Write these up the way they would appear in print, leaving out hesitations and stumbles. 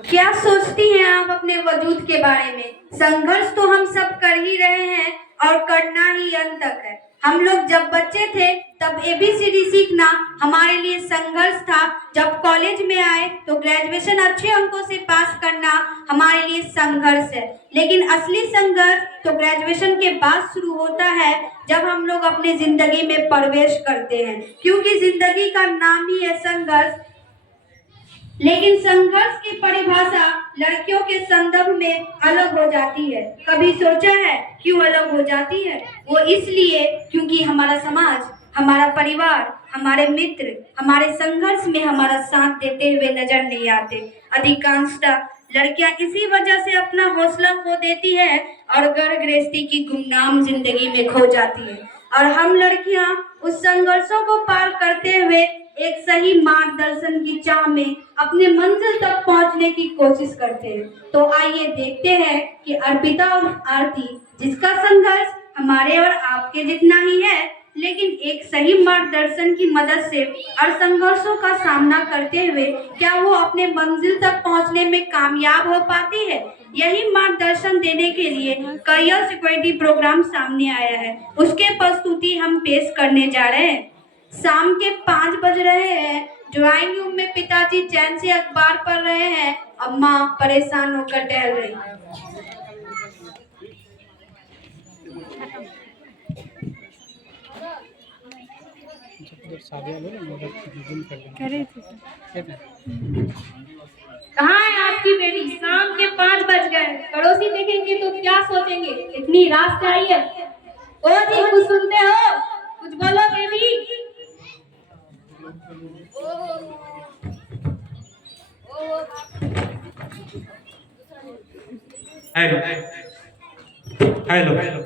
क्या सोचती हैं आप अपने वजूद के बारे में? संघर्ष तो हम सब कर ही रहे हैं और करना ही अंत तक है। हम लोग जब बच्चे थे तब ABCD सीखना हमारे लिए संघर्ष था। जब कॉलेज में आए तो ग्रेजुएशन अच्छे अंकों से पास करना हमारे लिए संघर्ष है। लेकिन असली संघर्ष तो ग्रेजुएशन के बाद शुरू होता है, जब हम लोग अपनी जिंदगी में प्रवेश करते हैं, क्योंकि जिंदगी का नाम ही है संघर्ष। लेकिन संघर्ष की परिभाषा लड़कियों के संदर्भ में अलग हो जाती है। कभी सोचा है क्यों अलग हो जाती है? वो इसलिए क्योंकि हमारा समाज, हमारा परिवार, हमारे मित्र हमारे संघर्ष में हमारा साथ देते हुए नजर नहीं आते। अधिकांशतः लड़कियां इसी वजह से अपना हौसला खो देती है और घर गृहस्थी की गुमनाम जिंदगी में खो जाती है। और हम लड़कियां उस संघर्षों को पार करते हुए एक सही मार्गदर्शन की चाह में अपने मंजिल तक पहुंचने की कोशिश करते हैं। तो आइए देखते हैं कि अर्पिता और आरती, जिसका संघर्ष हमारे और आपके जितना ही है, लेकिन एक सही मार्गदर्शन की मदद से और संघर्षों का सामना करते हुए क्या वो अपने मंजिल तक पहुंचने में कामयाब हो पाती है। यही मार्गदर्शन देने के लिए करियर सिक्योरिटी प्रोग्राम सामने आया है। उसके प्रस्तुति हम पेश करने जा रहे हैं। शाम के 5 बज रहे हैं। ड्राइंग रूम में पिताजी चैन से अखबार पढ़ रहे हैं और माँ परेशान होकर टहल रही है। कहाँ है आपकी बेटी? शाम के 5 बज गए। पड़ोसी देखेंगे तो क्या सोचेंगे? इतनी रात से आई है। ओ जी, कुछ सुनते हो? कुछ बोलो बेबी। Hello hello.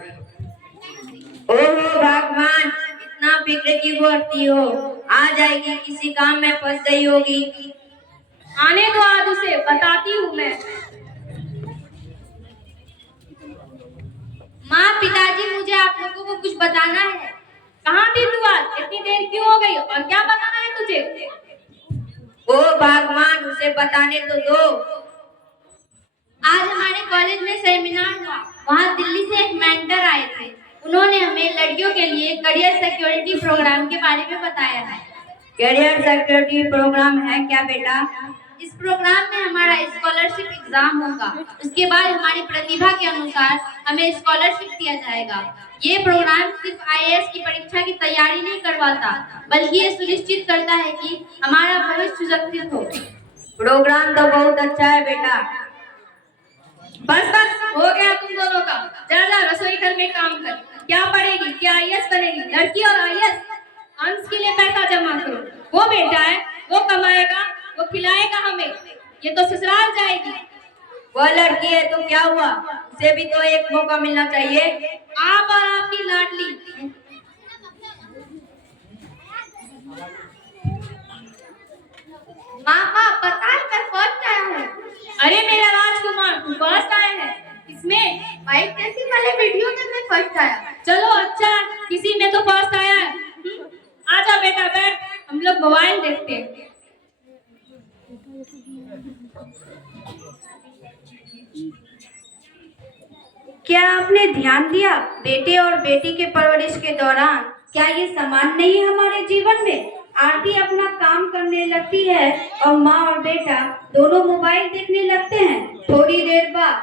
ओहो भगवान, इतना फिक्र क्यों करती हो? आ जाएगी, किसी काम में फंस गई होगी। आने दो, आज उसे बताती हूँ मैं। माँ, पिताजी, मुझे आप लोगों को कुछ बताना है। कहाँ थी तू आज? इतनी देर क्यों हो गई और क्या बताना है तुझे? ओ भगवान, उसे बताने तो दो। आज हमारे कॉलेज में सेमिनार हुआ। वहाँ दिल्ली से एक मेंटर आए थे। उन्होंने हमें लड़कियों के लिए करियर सिक्योरिटी प्रोग्राम के बारे में बताया है। करियर सिक्योरिटी प्रोग्राम है क्या बेटा? इस प्रोग्राम में हमारा स्कॉलरशिप एग्जाम होगा। उसके बाद हमारी प्रतिभा के अनुसार हमें स्कॉलरशिप दिया जाएगा। ये प्रोग्राम सिर्फ IAS की परीक्षा की तैयारी नहीं करवाता, बल्कि ये सुनिश्चित करता है कि हमारा भविष्य सुरक्षित हो। प्रोग्राम तो बहुत अच्छा है बेटा। बस बस, हो गया तुम दोनों का। जा जा रसोई घर में काम कर। क्या पढ़ेगी? क्या IAS बनेगी? लड़की और IAS? अंश के लिए पैसा जमा करो। वो बेटा है, वो कमाएगा, वो खिलाएगा हमें। ये तो ससुराल जाएगी। वह लड़की है तो क्या हुआ? उसे भी तो एक मौका मिलना चाहिए। आप और आपकी लाडली। मामा, पता है मैं फर्स्ट आया हूँ। अरे मेरा राजकुमार, तू फर्स्ट आया है? किसमें? बाइक रेसिंग वाले वीडियो में मैं फर्स्ट आया। चलो अच्छा, किसी में तो फर्स्ट आया है। आजा बेटा, बैठ, हम लोग मोबाइल देखते हैं। क्या आपने ध्यान दिया, बेटे और बेटी के परवरिश के दौरान क्या ये समान नहीं है हमारे जीवन में? आरती अपना काम करने लगती है और माँ और बेटा दोनों मोबाइल देखने लगते हैं। थोड़ी देर बाद,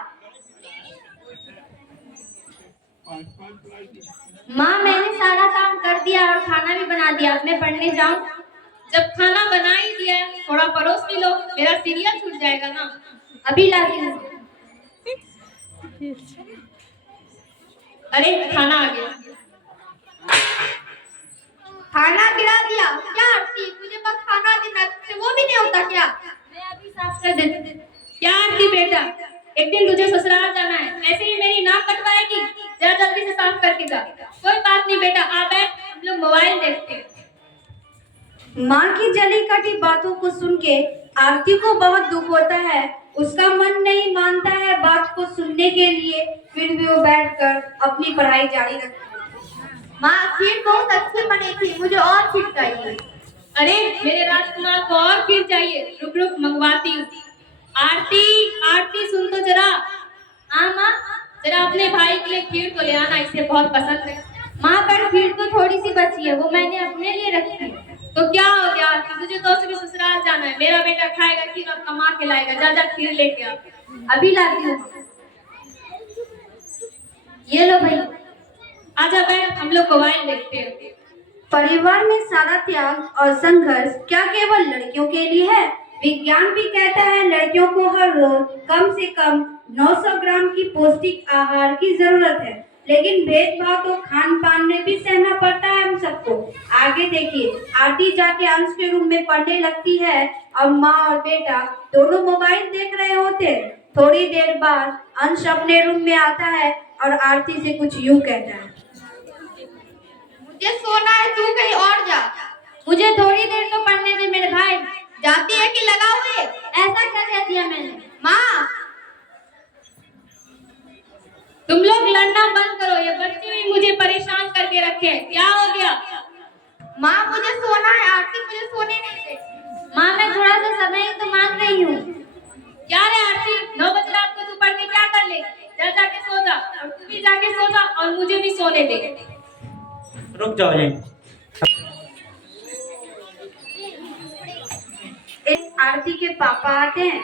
माँ, मैंने सारा काम कर दिया और खाना भी बना दिया। अब मैं पढ़ने जाऊं? जब खाना बना ही दिया है, थोड़ा परोस भी लो, मेरा सीरियल छूट जाएगा ना। अभी लाती हूँ। अरे खाना आ गया। खाना गिरा दिया क्या आरती? मुझे बस खाना देना, तुझसे वो भी नहीं होता क्या? मैं अभी साफ कर देती। क्या आरती बेटा, एक दिन तुझे ससुराल जाना है, ऐसे ही मेरी नाक कटवाएगी? जरा जल्दी से साफ करके जा। कोई बात नहीं बेटा, आ बैठ, हम लोग मोबाइल देखते हैं। माँ की जली कटी बातों को सुन के आरती को बहुत दुख होता है। उसका मन नहीं मानता है बात को सुनने के लिए, फिर भी वो बैठकर अपनी पढ़ाई जारी रखती है। माँ, खीर बहुत अच्छी बनी थी, मुझे और खीर चाहिए। अरे मेरे राजकुमार को और खीर चाहिए? रुक रुक, मंगवाती हूँ। आरती, आरती सुन तो जरा। हाँ माँ। जरा अपने भाई के लिए खीर तो ले आना, इसे बहुत पसंद है। माँ पर खीर तो थोड़ी सी बची है, वो मैंने अपने लिए रखी है। तो क्या हो गया आरती, तुझे तो सुबह ससुराल जाना है। मेरा बेटा खाएगा खीर और कमा के लाएगा। जा जा खीर लेके आ। अभी लाती हूँ। ये लो भाई। आजा बैठ, हम लोग मोबाइल देखते हैं। परिवार में सारा त्याग और संघर्ष क्या केवल लड़कियों के लिए है? विज्ञान भी कहता है लड़कियों को हर रोज कम से कम 900 ग्राम की पौष्टिक आहार की जरूरत है, लेकिन भेदभाव तो खान पान में भी सहना पड़ता है हम सबको। आगे देखिए, आरती जाके अंश के रूम में पढ़ने लगती है और माँ और बेटा दोनों मोबाइल देख रहे होते हैं। थोड़ी देर बाद अंश अपने रूम में आता है और आरती से कुछ यूं कहता है, मुझे सोना है, तू कहीं और जा। मुझे थोड़ी देर तो पढ़ने दे मेरे भाई। जाती है कि लगा हुए? ऐसा क्या कह दिया मैंने? माँ, तुम लोग लड़ना बंद करो, ये बच्चे भी मुझे परेशान करके रखे हैं। क्या हो गया? माँ मुझे सोना है, आरती मुझे सोने नहीं दे। माँ मैं थोड़ा सा समय ही तो मांग रही हूँ। क्या रे आरती, 9 बजे रात को तू पढ़ के क्या कर ले? जा जाके सो जा, और तू भी जाके सो जा और मुझे भी सोने दे। रुक जाओ यहीं। आरती के पापा आते हैं।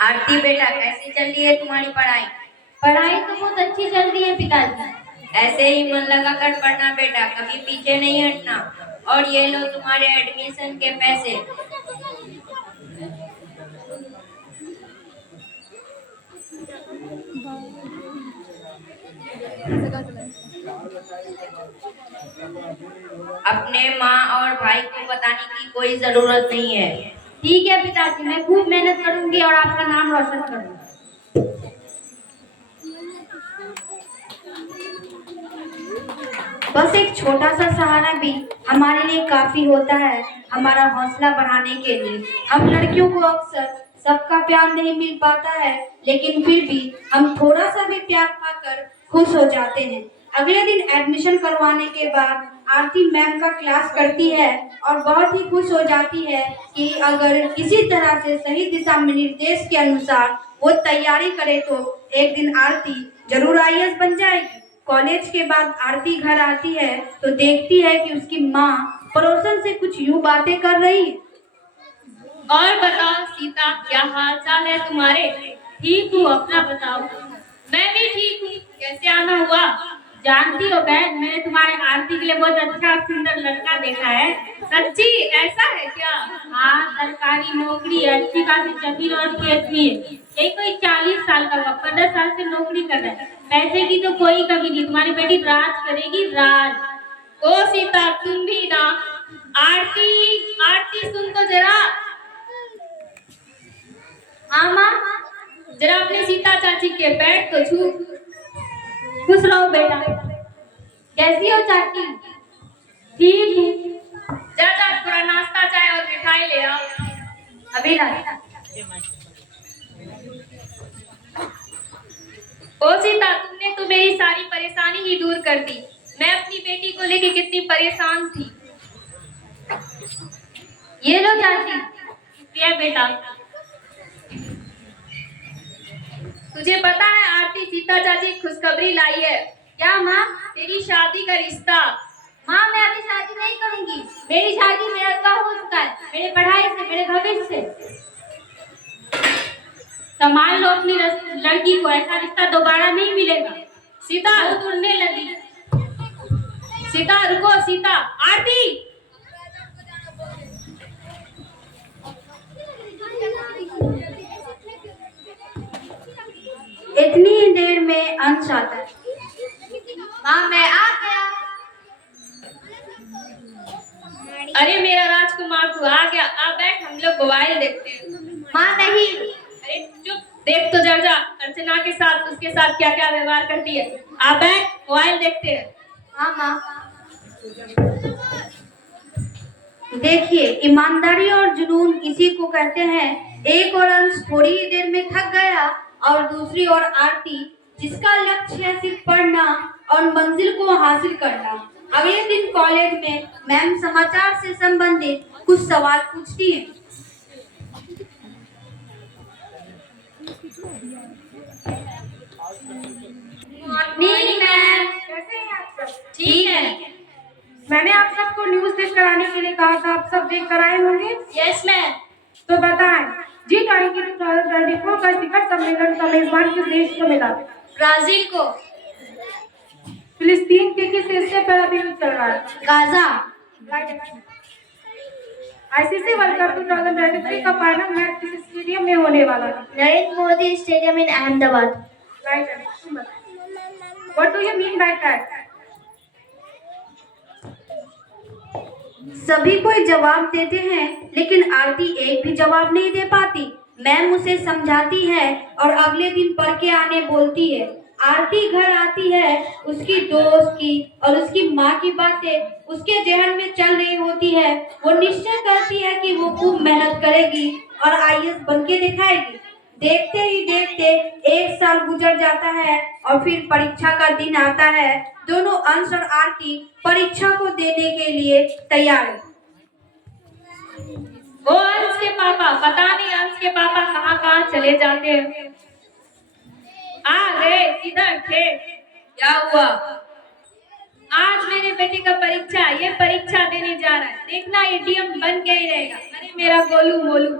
आरती बेटा, कैसी चल रही है तुम्हारी पढ़ाई? पढ़ाई तो बहुत अच्छी चल रही है पिताजी। ऐसे ही मन लगा कर पढ़ना बेटा, कभी पीछे नहीं हटना। और ये लो तुम्हारे एडमिशन के पैसे। अपने माँ और भाई को बताने की कोई जरूरत नहीं है। ठीक है पिताजी, मैं खूब मेहनत करूंगी और आपका नाम रोशन करूंगी। बस एक छोटा सा सहारा भी हमारे लिए काफी होता है, हमारा हौसला बढ़ाने के लिए। हम लड़कियों को अक्सर सबका प्यार नहीं मिल पाता है, लेकिन फिर भी हम थोड़ा सा भी प्यार पाकर खुश हो जाते हैं। अगले दिन एडमिशन करवाने के बाद आरती मैम का क्लास करती है और बहुत ही खुश हो जाती है कि अगर इसी तरह से सही दिशा में निर्देश के अनुसार वो तैयारी करे तो एक दिन आरती जरूर आईएएस बन जाएगी। कॉलेज के बाद आरती घर आती है तो देखती है कि उसकी माँ पड़ोसन से कुछ यूं बातें कर रही है। और बताओ सीता, क्या हाल चाल है तुम्हारे? ठीक हूँ, अपना बताओ। मैं भी ठीक हूँ। कैसे आना हुआ? जानती हो बहन, मैंने तुम्हारे आरती के लिए बहुत अच्छा सुंदर लड़का देखा है। सच्ची? ऐसा है क्या? हाँ, सरकारी नौकरी है, अच्छी खासी जमीन और खेत भी है। ये कोई 40 साल का होगा, 15 साल से नौकरी कर रहा है। पैसे की तो कोई कमी नहीं, तुम्हारी बेटी राज करेगी, राज। ओ सीता, तुम भी ना। आरती, आरती सुन तो जरा। हाँ माँ। जरा अपने सीता चाची के पैर तो छू। खुश रहो बेटा। कैसी हो चाची? ठीक हूँ। जा जा, थोड़ा नाश्ता चाय और मिठाई ले आओ। अभी ला। ओ सीता, तुमने तो मेरी सारी परेशानी ही दूर कर दी। मैं अपनी बेटी को लेके कितनी परेशान थी। ये लो चाची। ये बेटा, तुझे पता है आरती सीता चाची खुशखबरी लाई है। क्या माँ? तेरी शादी का रिश्ता। माँ मैं अभी शादी नहीं करूंगी। मेरी शादी मेरा विवाह हो चुका है, मेरे पढ़ाई से, मेरे भविष्य से। संभाल लो अपनी लड़की को, ऐसा रिश्ता दोबारा नहीं मिलेगा। सीता बहुत उड़ने लगी। सीता रुको। सीता, आरती। इतनी ही देर में अंश आता है। हाँ मैं आ गया। अरे मेरा राजकुमार, तू आ गया। आ बैठ, हम लोग मोबाइल देखते हैं। माँ नहीं। अरे चुप, देख तो जरा अर्चना के साथ उसके साथ क्या क्या व्यवहार करती है। आ बैठ, मोबाइल देखते हैं। हाँ माँ। देखिए, ईमानदारी और जुनून इसी को कहते हैं। एक और अंश थोड़ी ही देर में थक गया और दूसरी ओर आरती, जिसका लक्ष्य है सिर्फ पढ़ना और मंजिल को हासिल करना। अगले दिन कॉलेज में मैम समाचार से संबंधित कुछ सवाल पूछती है। मैंने आप सबको न्यूज देख कर आने के लिए कहा था, आप सब देख कर आए होंगे। Yes ma'am. तो बताएं, G20 2024 का शिखर सम्मेलन का मेजबान किस देश को मिला? ब्राजील को। फिलिस्तीन के किस हिस्से पर अभी युद्ध चल रहा है? गाजा। आईसीसी वर्ल्ड कप 2023 का फाइनल मैच किस स्टेडियम में होने वाला है? Narendra Modi stadium in Ahmedabad. What do you mean by that? सभी कोई जवाब देते हैं, लेकिन आरती एक भी जवाब नहीं दे पाती। मैम उसे समझाती है और अगले दिन पढ़ के आने बोलती है। आरती घर आती है, उसकी दोस्त की और उसकी माँ की बातें उसके जहन में चल रही होती है। वो निश्चय करती है कि वो खूब मेहनत करेगी और आईएएस बन के दिखाएगी। देखते ही देखते 1 साल गुजर जाता है और फिर परीक्षा का दिन आता है। दोनों अंश और आरती परीक्षा को देने के लिए तैयार है। वो अंश के पापा, पता नहीं अंश के पापा कहाँ कहाँ चले जाते हैं। आ गए, किधर थे? क्या हुआ? आज मेरे बेटे का परीक्षा, ये परीक्षा देने जा रहा है। देखना एटीएम बन के ही रहेगा। अरे मेरा गोलू मोलू।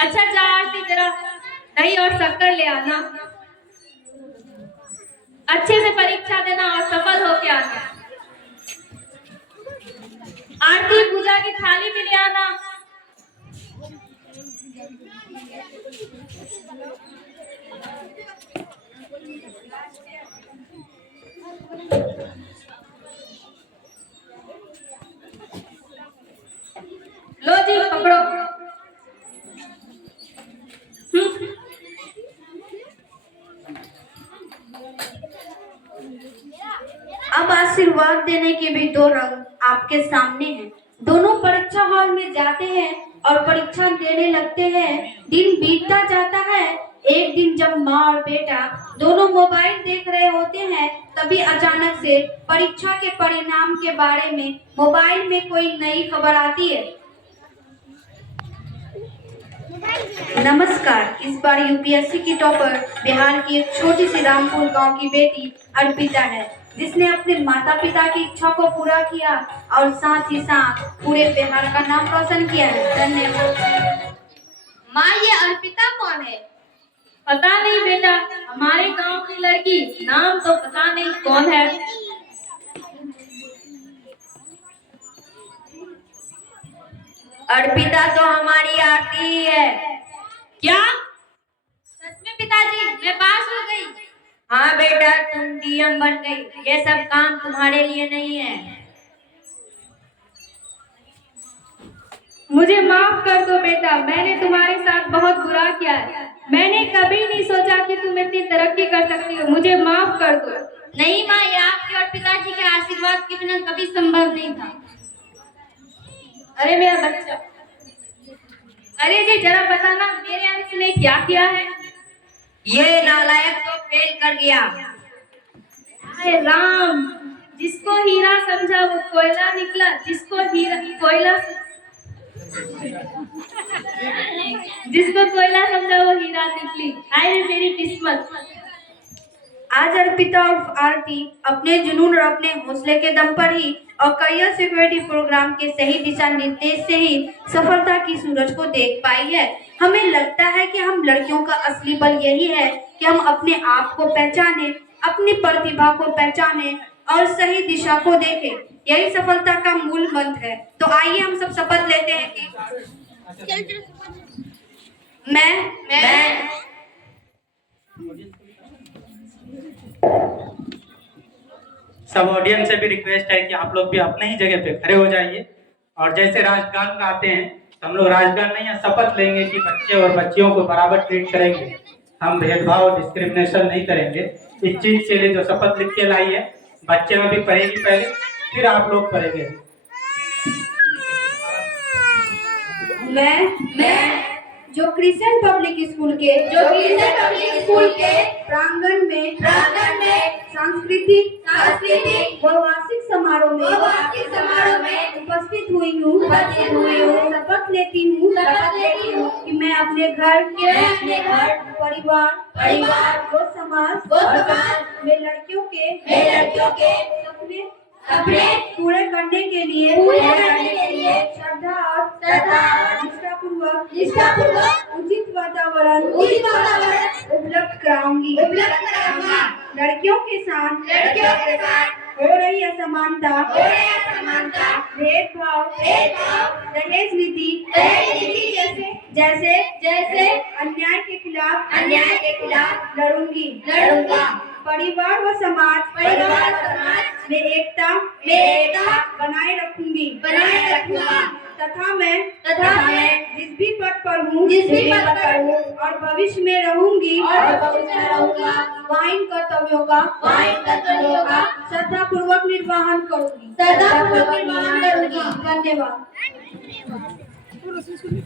अच्छा जा आरती, जरा दही और शक्कर ले आना। अच्छे से परीक्षा देना और सफल होके आना। आरती पूजा की थाली भी ले आना। लो जी पकड़ो। अब आशीर्वाद देने के भी 2 रंग आपके सामने हैं। दोनों परीक्षा हॉल में जाते हैं और परीक्षा देने लगते हैं। दिन बीतता जाता है। एक दिन जब माँ और बेटा दोनों मोबाइल देख रहे होते हैं, तभी अचानक से परीक्षा के परिणाम के बारे में मोबाइल में कोई नई खबर आती है। नमस्कार, इस बार यूपीएससी की टॉपर बिहार की एक छोटी सी रामपुर गांव की बेटी अर्पिता है, जिसने अपने माता पिता की इच्छा को पूरा किया और साथ ही साथ पूरे बिहार का नाम रोशन किया है। धन्यवाद। माँ, ये अर्पिता कौन है? पता नहीं बेटा, हमारे गांव की लड़की, नाम तो पता नहीं कौन है। अर्पिता तो हमारी आरती ही है। क्या सच में पिताजी, मैं पास हो गई? हाँ बेटा, तुम डीएम बन गई। ये सब काम तुम्हारे लिए नहीं है। मुझे माफ कर दो बेटा, मैंने तुम्हारे साथ बहुत बुरा किया है। मैंने कभी नहीं सोचा कि तुम इतनी तरक्की कर सकती हो। मुझे माफ कर दो। नहीं माँ, ये आपके और पिताजी के आशीर्वाद के बिना कभी संभव नहीं था। अरे मेरा बच्चा, अरे जी जरा बताना, मेरे अंश ने क्या किया है? ये नालायक तो फेल कर गया। हाय राम, जिसको हीरा समझा वो कोयला निकला। जिसको कोयला समझा वो हीरा निकली। हाय रे मेरी किस्मत। आज अर्पिता और आरती अपने जुनून और अपने हौसले के दम पर ही और करियर सिक्योरिटी प्रोग्राम के सही दिशा निर्देश से ही सफलता की सूरज को देख पाई है। हमें लगता है कि हम लड़कियों का असली बल यही है कि हम अपने आप को पहचाने, अपनी प्रतिभा को पहचाने और सही दिशा को देखें। यही सफलता का मूल मंत्र है। तो आइए हम सब शपथ लेते हैं कि मैं सब ऑडियंस से भी रिक्वेस्ट है कि आप लोग भी अपने ही जगह पे खड़े हो जाइए और जैसे राजगान गाते हैं, हम लोग राजगान नहीं, शपथ लेंगे कि बच्चे और बच्चियों को बराबर ट्रीट करेंगे। हम भेदभाव डिस्क्रिमिनेशन नहीं करेंगे। इस चीज के लिए जो शपथ लिख के लाई है, बच्चे में भी पढ़ेगी पहले, फिर आप लोग पढ़ेंगे। मैं जो क्रिश्चियन पब्लिक स्कूल के प्रांगण में सांस्कृतिक व वार्षिक समारोह में उपस्थित हुई हूँ, शपथ लेती हूँ कि मैं अपने घर परिवार व समाज में लड़कियों के पूरे करने के लिए श्रद्धा और निष्ठापूर्वक उचित वातावरण उपलब्ध कराऊंगी। लड़कियों के साथ हो रही असमानता, भेदभाव, दहेज नीति जैसे अन्याय के खिलाफ लड़ूंगी। परिवार व समाज में एकता बनाए रखूंगी। तथा मैं जिस भी पद पर हूँ और भविष्य में रहूंगी वहाँ इन कर्तव्यों का श्रद्धापूर्वक निर्वहन करूंगी। धन्यवाद।